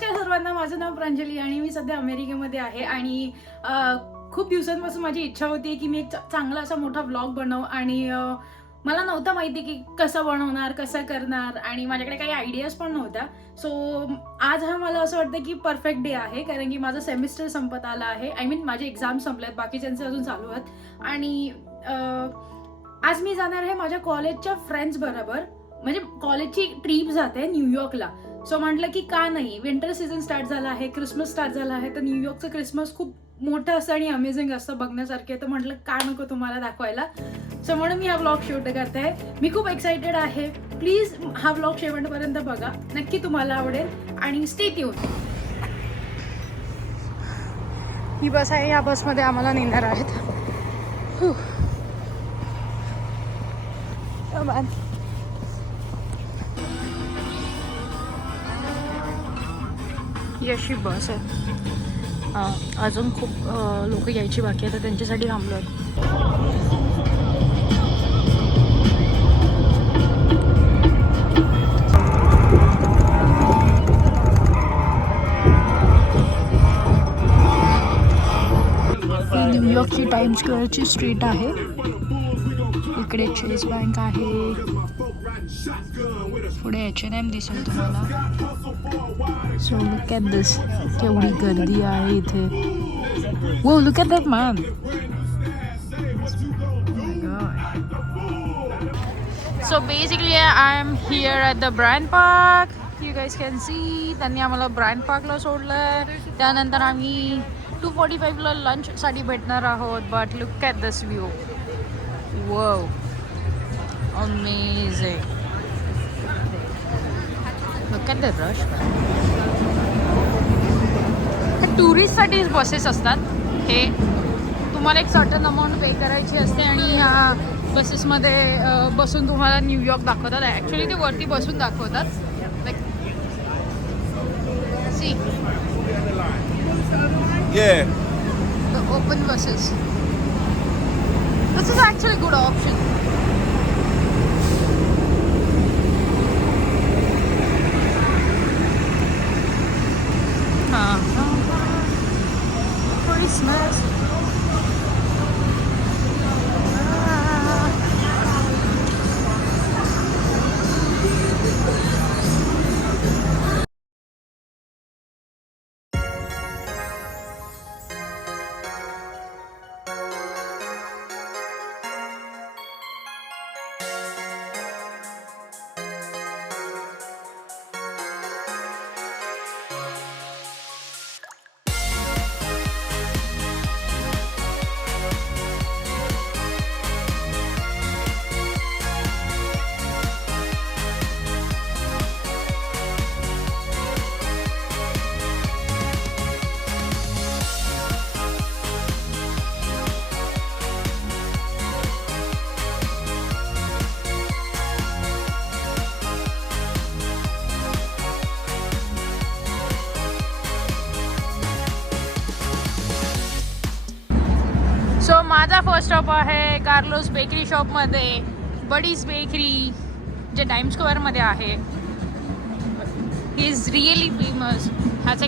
नमस्कार सर्वांना, माझं नाव प्रांजली आणि मी सध्या अमेरिकेमध्ये आहे. आणि खूप दिवसांपासून माझी इच्छा होती की मी एक चांगला असा मोठा व्लॉग बनव. आणि मला नव्हतं माहिती की कसं बनवणार, कसं करणार, आणि माझ्याकडे काही आयडियाज पण नव्हत्या. सो आज हा मला असं वाटतं की परफेक्ट डे आहे, कारण की माझं सेमिस्टर संपत आलं आहे. आय मीन माझे एक्झाम संपलेत, बाकीच्यांचे अजून चालू आहेत. आणि आज मी जाणार आहे माझ्या कॉलेजच्या फ्रेंड्स बरोबर, म्हणजे कॉलेजची ट्रिप जाते न्यूयॉर्कला. सो म्हटलं की का नाही, विंटर सीझन स्टार्ट झाला आहे, क्रिसमस स्टार्ट झाला आहे, तर न्यूयॉर्कचं क्रिसमस खूप मोठं असतं आणि अमेझिंग असतं बघण्यासारखे. तर म्हटलं का नको तुम्हाला दाखवायला. सो म्हणून मी हा व्लॉग शूट करते. मी खूप एक्सायटेड आहे. प्लीज हा व्लॉग शेवटपर्यंत बघा, नक्की तुम्हाला आवडेल आणि स्टे ट्यून. ही बस आहे, या बसमध्ये आम्हाला नेणार आहेत. ही अशी बस आहे. अजून खूप लोक यायची बाकी आहे, तर त्यांच्यासाठी थांबलो आहे. न्यूयॉर्कची टाइम स्क्वेअरची स्ट्रीट आहे. इकडे चेस बँक आहे, पुढे H&M दिसेल तुम्हाला. सो लुक ॲट दिस, केवढी गर्दी आहे इथे. वो look at that man. So basically I am here at the Bryant park. You guys can see, त्यांनी आम्हाला ब्रायंट पार्कला सोडलं. त्यानंतर आम्ही 2:45ला लंचसाठी भेटणार आहोत. But look at this view. Wow, amazing. Look at the rush. टुरिस्टसाठीच बसेस असतात. हे तुम्हाला एक सर्टन अमाऊंट पे करायची असते आणि ह्या बसेसमध्ये बसून तुम्हाला न्यूयॉर्क दाखवतात. ॲक्च्युली ते वरती बसून दाखवतात. Like see, the open buses. This is actually good option. Christmas. So माझा फर्स्ट स्टॉप आहे कार्लोस बेकरी शॉपमध्ये, बडीज बेकरी, जे टाइम स्क्वेअरमध्ये आहे. He is really famous. ह्याचे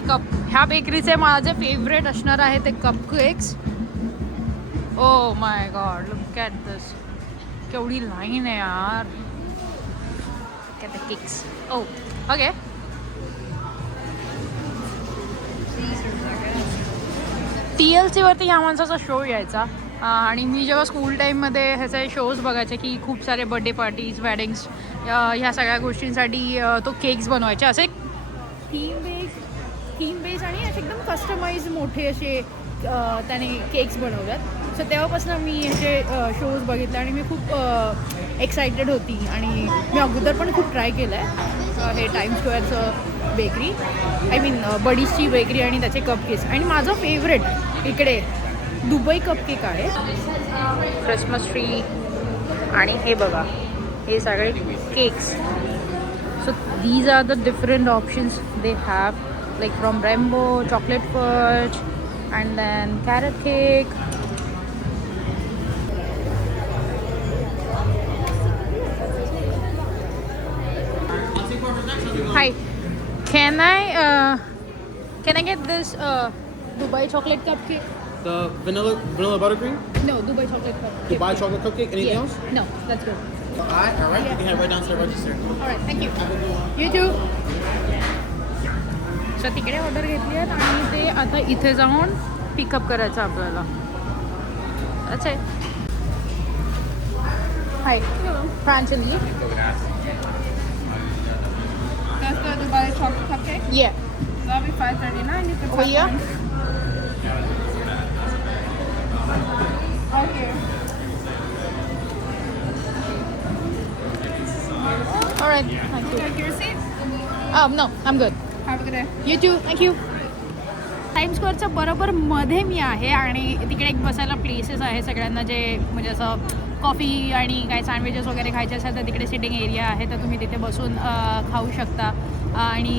ह्या बेकरीचे माझे फेवरेट असणार आहे ते cupcakes. Oh my god, look at this. केवढी लाईन आहे यार. Look at the cakes. Oh okay. TLC वरती ह्या माणसाचा शो यायचा. आणि मी जेव्हा स्कूल टाईममध्ये ह्याचे शोज बघायचे की खूप सारे बड्डे पार्टीज, वेडिंग्स, ह्या सगळ्या गोष्टींसाठी तो केक्स बनवायचे. असे थीम बेस आणि असे एकदम कस्टमाइज मोठे असे त्याने केक्स बनवतात. सो तेव्हापासून मी ह्याचे शोज बघितले आणि मी खूप एक्सायटेड होती. आणि मी अगोदर पण खूप ट्राय केलं आहे हे टाइम स्क्वेअरचं बेकरी, आय मीन बडीजची बेकरी आणि त्याचे कप केक्स. आणि माझं फेवरेट इकडे दुबई कपकेक आहे. क्रिसमस ट्री आणि हे बघा, हे सगळे केक्स. So these are the different options they have, like from rainbow, chocolate fudge, and then carrot cake. Hi, can I Can I get this Dubai chocolate cupcake? The vanilla buttercream? No, Dubai chocolate cupcake. Dubai chocolate cupcake? Anything else? No, that's good. All right. You can head right down to the register. Alright, thank you. You too. So तिकडे order घेतली आहे आणि ते आता इथे जाऊन pickup करायचं आपल्याला. That's it. Hi. Hello. Franchally. That's the Dubai chocolate cupcake. Yeah. That'll be $5.39. You can Oh, yeah? Okay. Alright, thank you. Take your seat. No, I'm good. Have a good day. You too, thank you. Time स्क्वेअरच्या बरोबर मध्ये मी आहे आणि तिकडे एक बसायला places आहे सगळ्यांना जे म्हणजे असं कॉफी आणि काय सँडविचेस वगैरे खायचे असेल तर तिकडे सिटिंग एरिया आहे तर तुम्ही तिथे बसून खाऊ शकता आणि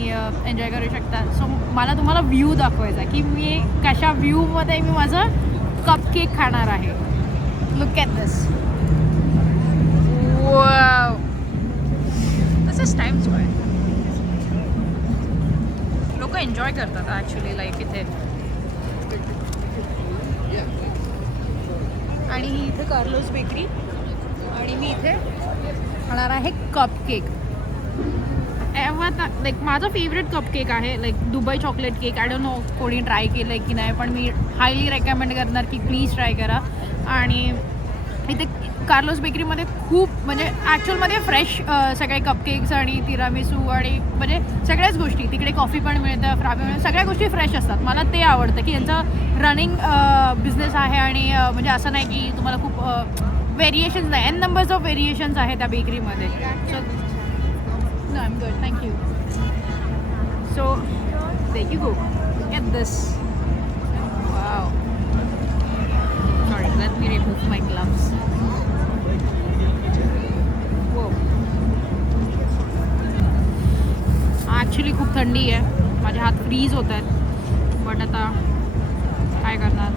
एन्जॉय करू शकता. सो मला तुम्हाला व्ह्यू दाखवायचा की मी कशा व्ह्यूमध्ये मी माझं कपकेक खाणार आहे. Look at this. Wow, this is time square. लोक एन्जॉय करतात ॲक्च्युली लाईक इथे. आणि ही इथे कार्लोस बेकरी आणि मी इथे खाणार आहे कपकेक. लाईक माझं फेवरेट कपकेक आहे like Dubai chocolate cake. I don't know कोणी ट्राय केलं आहे की नाही पण मी हायली रेकमेंड करणार की प्लीज ट्राय करा. आणि इथे कार्लोस बेकरीमध्ये खूप म्हणजे ॲक्च्युअलमध्ये फ्रेश सगळे कपकेक्स आणि तिरामिसू आणि म्हणजे सगळ्याच गोष्टी तिकडे कॉफी पण मिळतं, फ्राबी मिळतं, सगळ्या गोष्टी फ्रेश असतात. मला ते आवडतं की यांचं रनिंग बिझनेस आहे आणि म्हणजे असं नाही की तुम्हाला खूप व्हेरिएशन्स नाही. एन नंबर्स ऑफ व्हेरिएशन्स आहे त्या बेकरीमध्ये. So no I am good, thank you. So there you go, get this. Wow, sorry, let me remove my gloves. Actually खूप थंडी आहे, माझे हात फ्रीज होत आहेत बट आता काय करणार.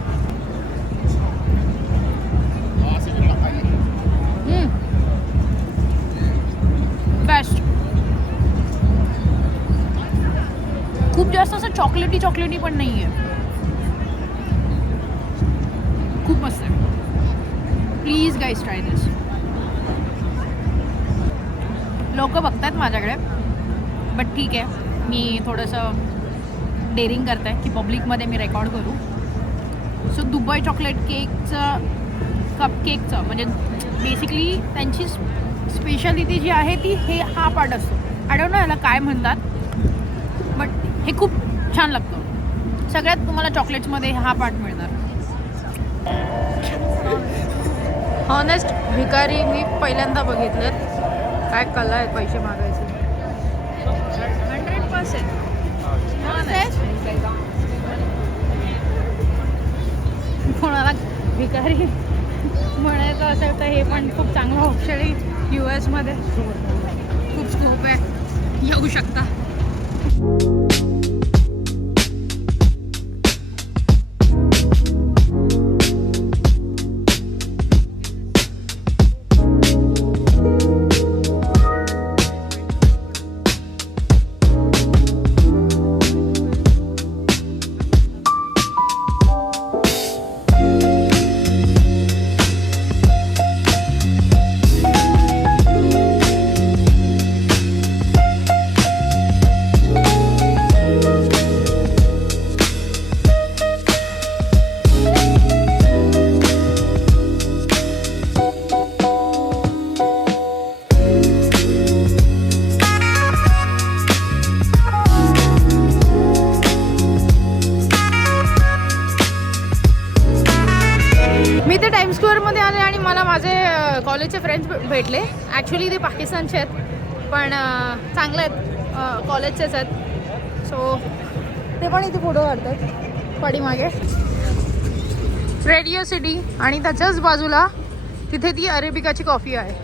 बेस्ट. खूप जास्त असं चॉकलेटी पण नाही आहे. खूप मस्त आहे. प्लीज गाईज ट्राय दिस. लोक बघतात माझ्याकडे बट ठीक आहे, मी थोडंसं डेअरिंग करते की पब्लिकमध्ये मी रेकॉर्ड करू. सो दुबई चॉकलेट केकचं कपकेकचं म्हणजे बेसिकली त्यांची स्पेशालिटी जी आहे ती हा पार्ट असतो. आय डोंट नो याला काय म्हणतात बट हे खूप छान लागतं. सगळ्यात तुम्हाला चॉकलेट्समध्ये हा पार्ट मिळणार. हॉनेस्ट भिकारी मी पहिल्यांदा बघितलेत. काय कला आहे पैसे मागायचे. 100%. कोणाला भिकारी म्हणायचं असेल तर हे पण खूप चांगलं ऑप्शन आहे. US मध्ये खूप स्कोप आहे, येऊ शकता. मी ते टाइम्स स्क्वेअरमध्ये आले आणि मला माझे कॉलेजचे फ्रेंड्स भेटले. ॲक्च्युली ते पाकिस्तानचे आहेत पण चांगले आहेत, कॉलेजचेच आहेत. सो ते पण इथे फोटो काढतात पाठीमागे. रेडिओ सिटी आणि त्याच्याच बाजूला तिथे ती अरेबिकाची कॉफी आहे.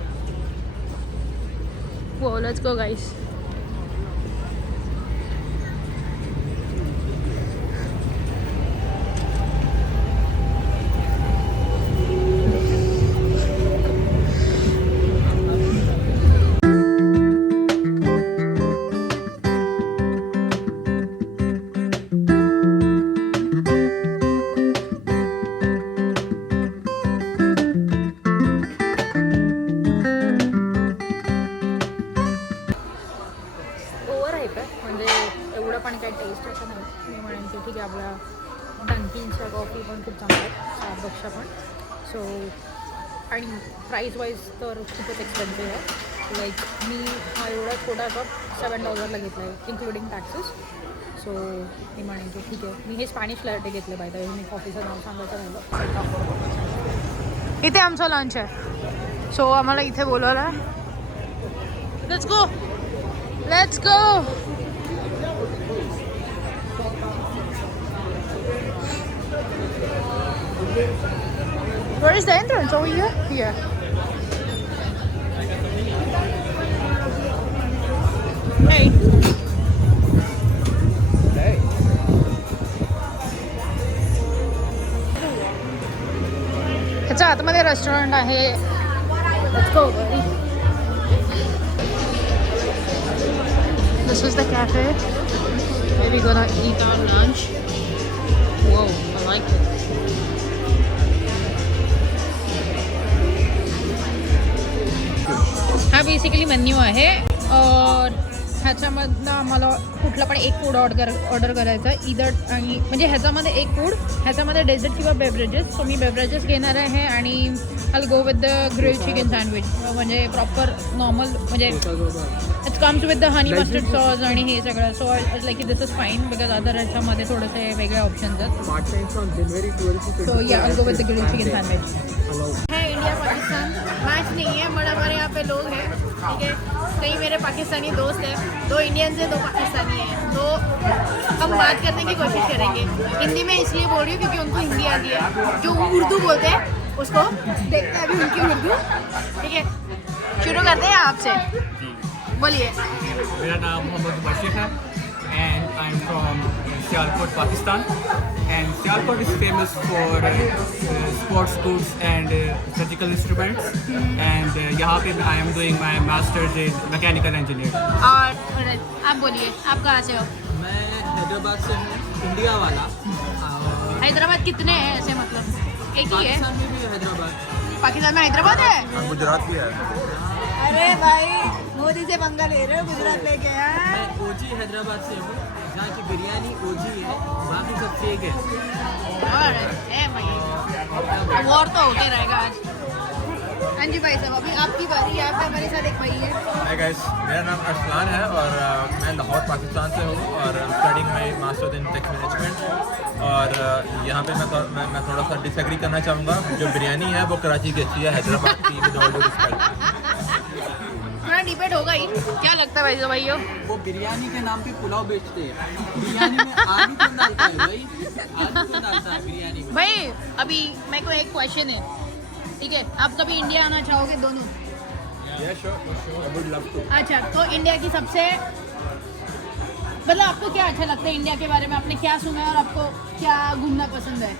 वो लेट्स गो गाईस. पण काही टेस्ट असं नाही. मी म्हणेन की ठीक आहे, आपल्या डंकिनच्या कॉफी पण खूप चांगल्या आहेत स्टारबक्सच्या पण. सो आणि प्राईस वाईज तर खूपच एक्सपेन्सिव्ह आहे. लाईक मी हा एवढा छोटा कप $7 घेतला आहे इन्क्लुडिंग टॅक्सेस. सो मी म्हणेन की ठीक आहे. मी हे स्पॅनिश लॅटे घेतले बाय द वे. मी कॉफीचं नाव सांगायचं राहिलं. इथे आमचा लंच आहे. सो आम्हाला इथे बोलवलं आहे. Let's go, let's go. Where is the entrance? Over here? Here. Hey. Hey. ह्याच्या आतमध्ये रेस्टॉरंट आहे. Let's go. This is the cafe where we're gonna eat our lunch. Whoa, I like it. हा basically menu आहे और ह्याच्यामधनं आम्हाला कुठलं पण एक फूड ऑर्डर करायचं इदर. आणि म्हणजे ह्याच्यामध्ये एक फूड, ह्याच्यामध्ये डेझर्ट किंवा बेवरेजेस. सो मी बेवरेजेस घेणार आहे आणि I go with the grill chicken sandwich. म्हणजे प्रॉपर नॉर्मल, म्हणजे it's comes with the honey mustard sauce आणि हे सगळं. So like this is fine because other ह्याच्यामध्ये थोडेसे वेगळे ऑप्शन्स आहेत. सो या I go with the grill chicken sandwich. है इंडिया पाकिस्तान मैच नहीं है, बट हमारे यहाँ पे लोग हैं, ठीक है. कई मेरे पाकिस्तानी दोस्त हैं, 2 इंडियन से 2 पाकिस्तानी हैं. तो हम बात करने की कोशिश करेंगे हिंदी में. इसलिए बोल रही हूँ क्योंकि उनको हिंदी आती है. जो उर्दू बोलते हैं उसको देखते हैं अभी उनकी उर्दू. ठीक है, शुरू करते हैं आपसे. बोलिए. मेरा नाम मोहम्मद बशीर है and I'm from Sialkot, Pakistan. And Sialkot is famous for sports goods and surgical instruments. And यहाँ पे I am doing my master's in mechanical engineering. और आप बोलिए, आप कहाँ से हो? मैं हैदराबाद से हूँ, इंडिया वाला. हैदराबाद कितने हैं ऐसे, मतलब एक ही है? पाकिस्तान में भी हैदराबाद. पाकिस्तान में हैदराबाद है? गुजरात भी है. अरे भाई मोदी से पंगा ले रहे हो, गुजरात लेके आए. मैं ओजी हैदराबाद से हूँ, जहाँ की बिरयानी ओजी है, बाकी सब फेक है. और भाई वॉर तो होते रहेगा आज. हाँ जी भाई साहब, अभी आपकी बारी है. आप हमारे साथ एक भाई है. हाय गाइस, मेरा नाम अरसलान है और मैं लाहौर पाकिस्तान से हूँ और studying my masters in take management. और यहाँ पे मैं थोड़ा सा डिसएग्री करना चाहूँगा. जो बिरयानी है वो कराची की अच्छी है, हैदराबाद की विद ऑल ड्यू रिस्पेक्ट. थोड़ा डिबेट होगा ही. क्या लगता है भाई साहब भाइयों? वो बिरयानी के नाम पे पुलाव बेचते हैं. बिरयानी में आलू कौन डालता है भाई? आलू कौन डालता है बिरयानी में? भाई अभी मेरे को एक क्वेश्चन है, ठीक है. आप कभी इंडिया आना चाहोगे दोनों? I would love to. अच्छा, तो इंडिया की सबसे, मतलब आपको क्या अच्छा लगता है इंडिया के बारे में? आपने क्या सुना है और आपको क्या घूमना पसंद है?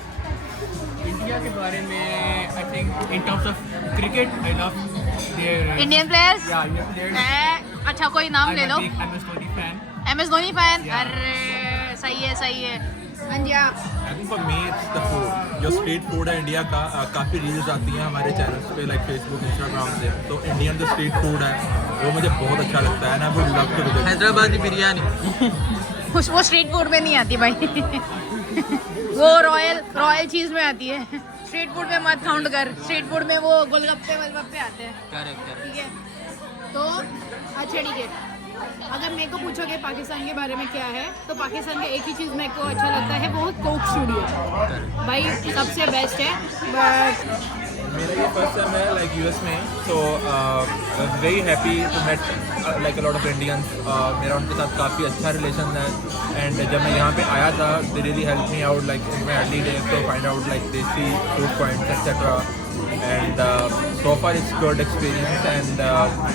इंडिया के बारे में I think in terms of cricket I love their Indian players. या इंडियन प्लेयर्स. अच्छा, कोई नाम ले लो. MS Dhoni fan. MS Dhoni fan. अरे सही है, सही है. हाँ जी, आप. I think for me it's the food. जो स्ट्रीट फूड है इंडिया का, काफ़ी रील्स आती हैं हमारे चैनल्स पे लाइक फेसबुक, इंस्टाग्राम से. तो इंडियन जो स्ट्रीट फूड है वो मुझे बहुत अच्छा लगता है. And I would love to visit. Hyderabadi biryani. वो स्ट्रीट फूड में नहीं आती भाई. वो रॉयल चीज़ में आती है. स्ट्रीट फूड में मत काउंट कर. स्ट्रीट फूड में वो गोलगप्पे वोलगप्पे आते हैं. करेक्ट. ठीक है, तो अच्छा ठीक है. अगर मेरे को पूछोगे पाकिस्तान के बारे में क्या है, तो पाकिस्तान का एक ही चीज़ मेरे को अच्छा लगता है, वो कोक स्टूडियो. भाई सबसे बेस्ट है. बट मेरा ये फर्स्ट टाइम है लाइक यूएस में. So very happy to met like a lot of Indians. मेरा उनके साथ काफ़ी अच्छा रिलेशन है. एंड जब मैं यहाँ पे आया था they really help me out like in my early days to find out like desi food points etcetera. And so far it's good experience and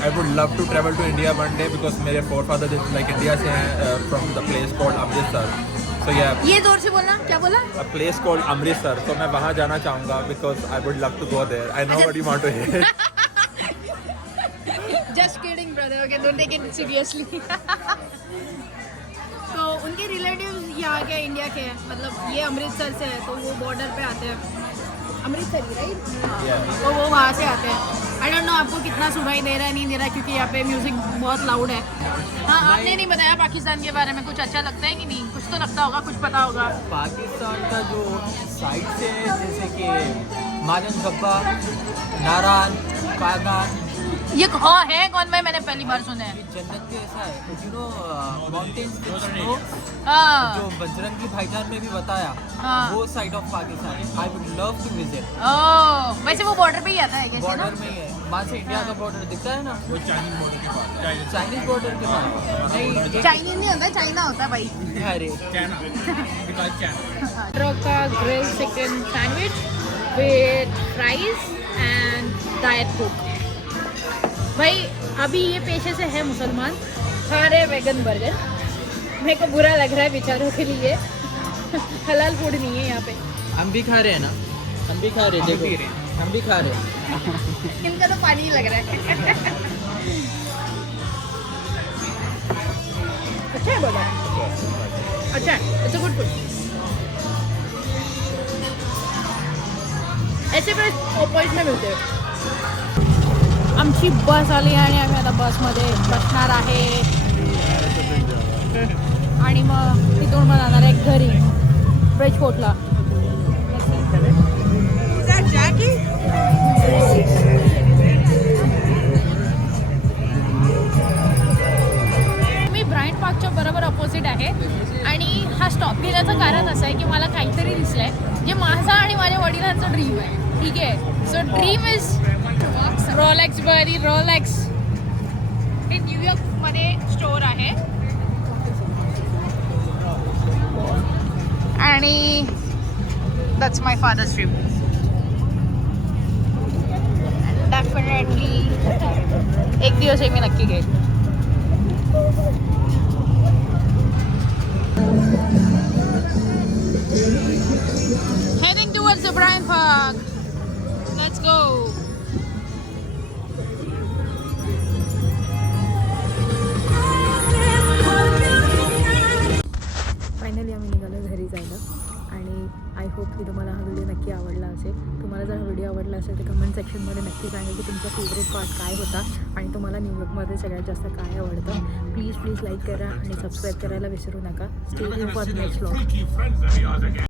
I would love to travel to India one day because मेरे forefathers like India से हैं from the place called Amritsar. So yeah. ये जोर से बोलना, क्या बोला? A place called Amritsar. तो मैं वहाँ जाना चाहूँगा because I would love to go there. I know what you want to hear. Just kidding brother, okay, don't take it seriously. तो उनके रिलेटिव्स यहाँ के इंडिया के हैं, मतलब ये अमृतसर से है तो वो बॉर्डर पे आते हैं. अमृतसरी राइट? Yeah. तो वो वहाँ से आते हैं. आई डोंट नो आपको कितना सुनाई दे रहा है नहीं दे रहा क्योंकि यहाँ पे म्यूजिक बहुत लाउड है. हाँ, आपने नहीं बताया पाकिस्तान के बारे में. कुछ अच्छा लगता है कि नहीं? कुछ तो लगता होगा, कुछ पता होगा. पाकिस्तान का जो साइड से जैसे कि मालन गब्बा, नारान, कागान, ये कौन है कौन भाई? मैंने पहली बार सुना है. जन्नत के ऐसा है. यू नो माउंटेन्स जो हाँ. बजरंगी भाईजान में भी बताया, हाँ. वो side of Pakistan I would love to visit. Oh, वैसे वो बॉर्डर पे ही आता है कैसे ना? बॉर्डर में ही है, वहाँ से इंडिया का बॉर्डर दिखता है ना, वो चाइनीज बॉर्डर के पास. चाइनीज बॉर्डर के पास नहीं, चाइनीज नहीं होता, चाइना होता है भाई. अरे का ग्रिल चिकन सैंडविच विद फ्राइज एंड डाइट कोक. भाई अभी ये पेशे से है मुसलमान, खा रहे वेगन बर्गर. मेरे को बुरा लग रहा है बेचारों के लिए. हलाल फूड नहीं है यहाँ पे. हम भी खा रहे हैं ना, हम भी खा रहे हैं, देखो हम भी खा रहे हैं. इनका तो पानी ही लग रहा है. अच्छा है बाबा, अच्छा है. It's a good food. ऐसे पॉइंट में मिळते. आमची बस आली आणि आम्ही आता बसमध्ये बसणार आहे आणि मग तिथून मग जाणार आहे घरी ब्रिजपोर्टला. मी ब्रायंट पार्कच्या बरोबर अपोजिट आहे आणि हा स्टॉप घेण्याचं कारण असं आहे की मला काहीतरी दिसलंय जे माझा आणि माझ्या वडिलांचं ड्रीम आहे. ठीक आहे, सो ड्रीम इज रोलेक्स. बरी रोलेक्स हे न्यूयॉर्कमध्ये स्टोर आहे आणि that's my father's dream. Definitely एक दिवस हे मी नक्की घेईन. Heading towards the Bryant Park. Let's go. Finally आम्ही निघालो घरी जायला आणि आय होप की तुम्हाला हा व्हिडिओ नक्की आवडला असेल. तुम्हाला जर हा व्हिडिओ आवडला असेल तर कमेंट सेक्शनमध्ये नक्की सांगा की तुमचा फेवरेट पार्ट काय होता आणि तुम्हाला न्यूयॉर्कमध्ये सगळ्यात जास्त काय आवडतं. प्लीज लाईक करा आणि सबस्क्राईब करायला विसरू नका. Stay tune for next vlog.